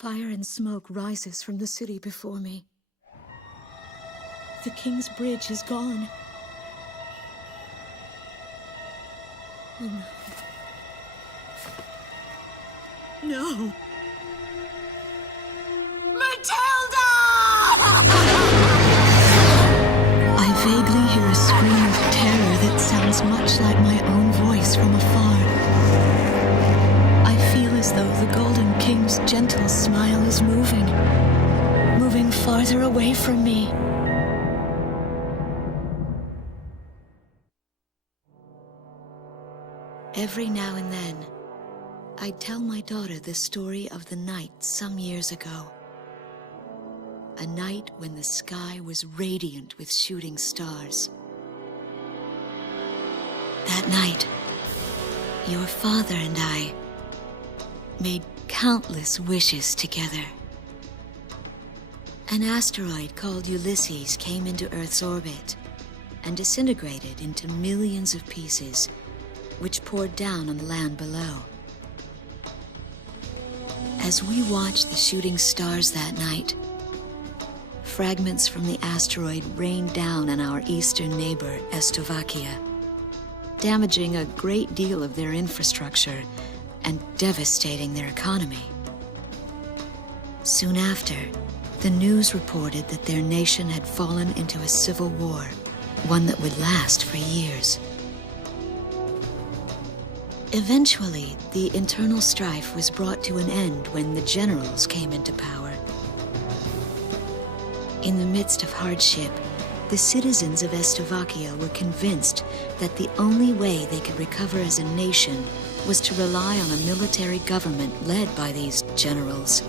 Fire and smoke rises from the city before me. The King's Bridge is gone. Oh no. No! Matilda! I vaguely hear a scream of terror that sounds much like my own voice from afar. I feel as though the Golden King's gentle smile is moving farther away from me. Every now and then, I tell my daughter the story of the night some years ago. A night when the sky was radiant with shooting stars. That night, your father and I made countless wishes together. An asteroid called Ulysses came into Earth's orbit and disintegrated into millions of pieces, which poured down on the land below. As we watched the shooting stars that night, fragments from the asteroid rained down on our eastern neighbor, Slovakia, damaging a great deal of their infrastructure and devastating their economy. Soon after, the news reported that their nation had fallen into a civil war, one that would last for years. Eventually, the internal strife was brought to an end when the generals came into power. In the midst of hardship, the citizens of Slovakia were convinced that the only way they could recover as a nation was to rely on a military government led by these generals.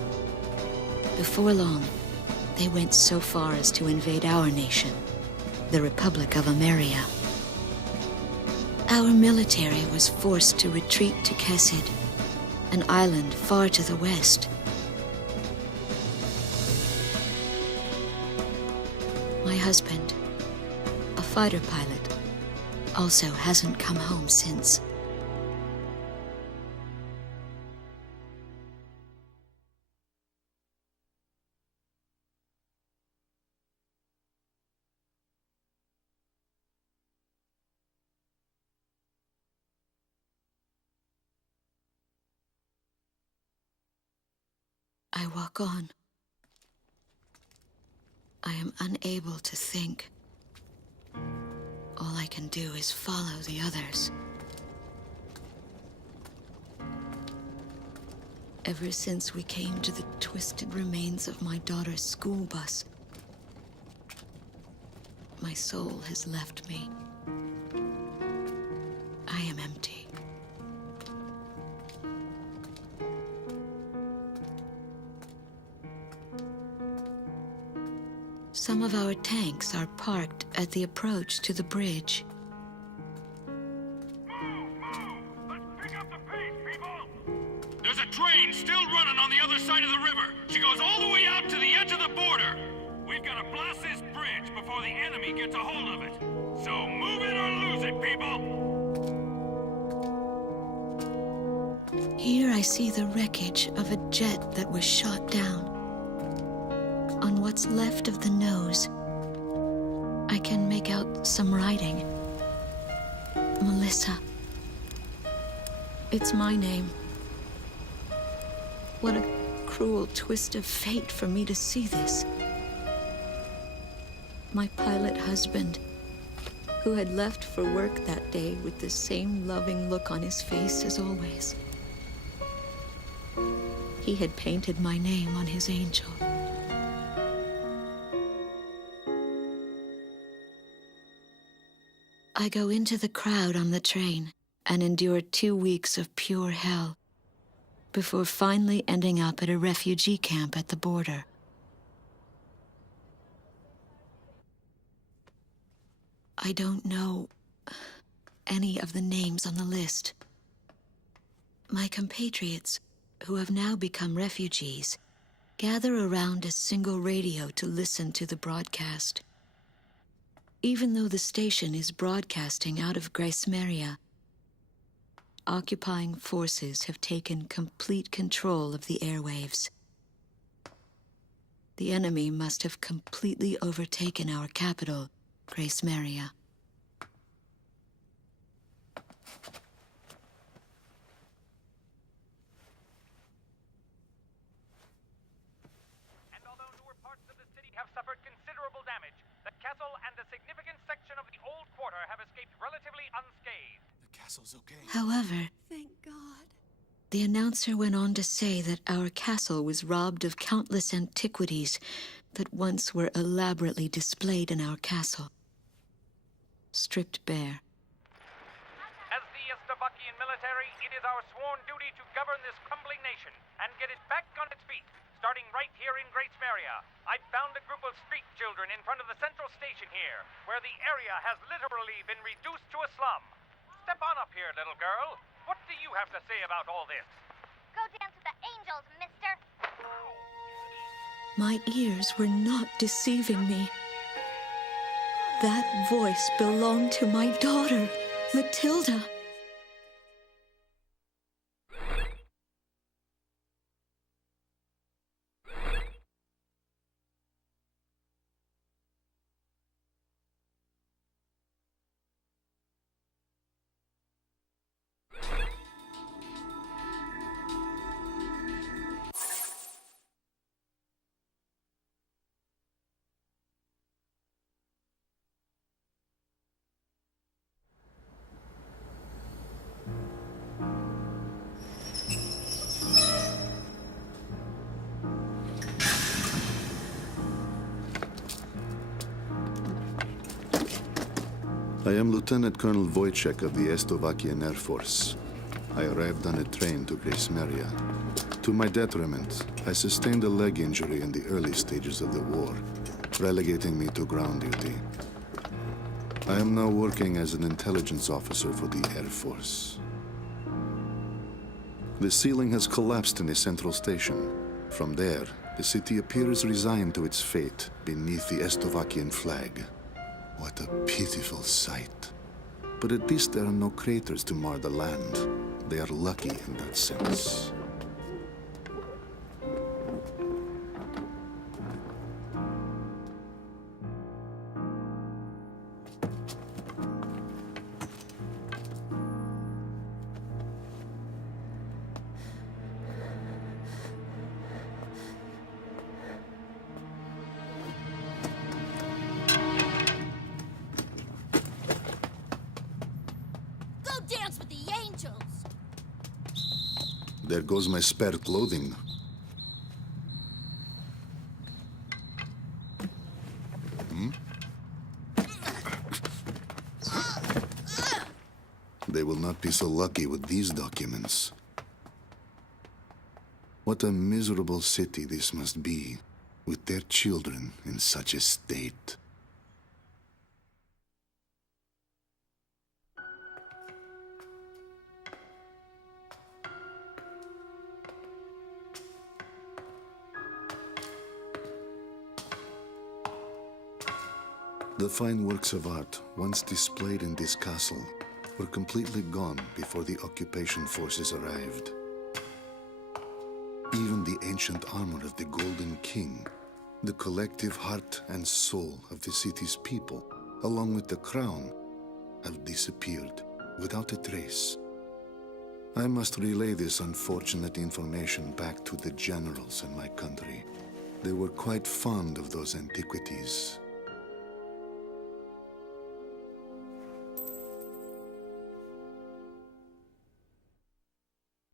Before long, they went so far as to invade our nation, the Republic of Ameria. Our military was forced to retreat to Kesid, an island far to the west. My husband, a fighter pilot, also hasn't come home since. I walk on. I am unable to think. All I can do is follow the others. Ever since we came to the twisted remains of my daughter's school bus, my soul has left me. I am empty. Some of our tanks are parked at the approach to the bridge. Move! Let's pick up the pace, people! There's a train still running on the other side of the river. She goes all the way out to the edge of the border. We've got to blast this bridge before the enemy gets a hold of it. So move it or lose it, people! Here I see the wreckage of a jet that was shot down. On what's left of the nose, I can make out some writing. Melissa. It's my name. What a cruel twist of fate for me to see this. My pilot husband, who had left for work that day with the same loving look on his face as always. He had painted my name on his angel. I go into the crowd on the train and endure 2 weeks of pure hell before finally ending up at a refugee camp at the border. I don't know any of the names on the list. My compatriots, who have now become refugees, gather around a single radio to listen to the broadcast. Even though the station is broadcasting out of Gracemeria, occupying forces have taken complete control of the airwaves. The enemy must have completely overtaken our capital, Gracemeria. And although newer parts of the city have suffered considerable damage, the castle and a significant section of the old quarter have escaped relatively unscathed. The castle's okay. However, Thank God. the announcer went on to say that our castle was robbed of countless antiquities that once were elaborately displayed in our castle. Stripped bare. As the Estavakian military, it is our sworn duty to govern this crumbling nation and get it back on its feet, starting right here in Gracemeria. I found a group of street children in front of the central station here, where the area has literally been reduced to a slum. Step on up here, little girl. What do you have to say about all this? Go dance with the angels, mister. My ears were not deceiving me. That voice belonged to my daughter, Matilda. I am Lieutenant Colonel Wojciech of the Estavakian Air Force. I arrived on a train to Gracemeria. To my detriment, I sustained a leg injury in the early stages of the war, relegating me to ground duty. I am now working as an intelligence officer for the Air Force. The ceiling has collapsed in the central station. From there, the city appears resigned to its fate beneath the Estavakian flag. What a pitiful sight. But at least there are no craters to mar the land. They are lucky in that sense. Dance with the angels! There goes my spare clothing. They will not be so lucky with these documents. What a miserable city this must be, with their children in such a state. The fine works of art, once displayed in this castle, were completely gone before the occupation forces arrived. Even the ancient armor of the Golden King, the collective heart and soul of the city's people, along with the crown, have disappeared without a trace. I must relay this unfortunate information back to the generals in my country. They were quite fond of those antiquities.